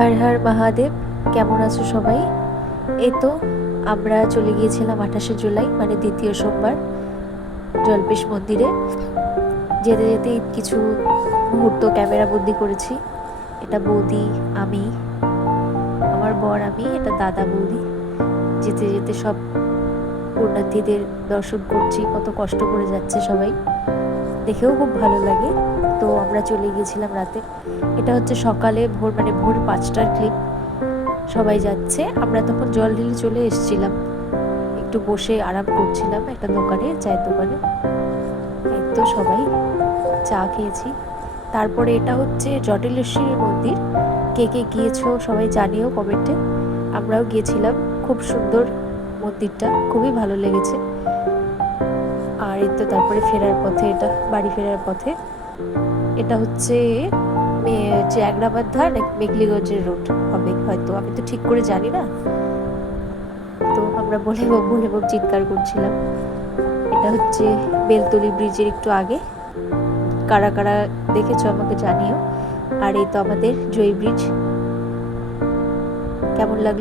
হর হর মহাদেব। কেমন আছো সবাই? এই তো আমরা চলে গিয়েছিলাম 28শে জুলাই মানে দ্বিতীয় সোমবার জল্পেশ মন্দিরে। যেতে যেতে কিছু মুহূর্ত ক্যামেরা বন্দি করেছি। এটা বৌদি, আমি, আমার বর, আমি, এটা দাদা বৌদি। যেতে যেতে সব পুণ্যার্থীদের দর্শন করছি, কত কষ্ট করে যাচ্ছে সবাই, দেখেও খুব ভালো লাগে। তো আমরা চলে গিয়েছিলাম রাতে। এটা হচ্ছে সকালে ভোর 5টার ক্লিপ। সবাই যাচ্ছে, আমরা তখন জল ঢেলে চলে এসেছিলাম, একটু বসে আরাম করছিলাম একটা দোকানে, চায়ের দোকানে। এই তো সবাই চা খেয়েছি। তারপরে এটা হচ্ছে জটিলেশ্বরী মন্দির। কে কে গিয়েছো সবাই জানিও কমেন্টে। আমরাও গিয়েছিলাম, খুব সুন্দর মন্দিরটা, খুবই ভালো লেগেছে। আর এই তো তারপরে ফেরার পথে, এটা বাড়ি ফেরার পথে। এটা হচ্ছে চ্যাংড়াবান্ধা নাকি মেঘলিগঞ্জের রোড হবে হয়তো, আমি তো ঠিক করে জানি না। তো আমরা বলে বলে চিৎকার করছিলাম। এটা হচ্ছে বেলতলি ব্রিজের একটু আগে। কারা কারা দেখেছো আমাকে জানিও। আর এই তো আমাদের জয় ব্রিজ। কেমন লাগলো?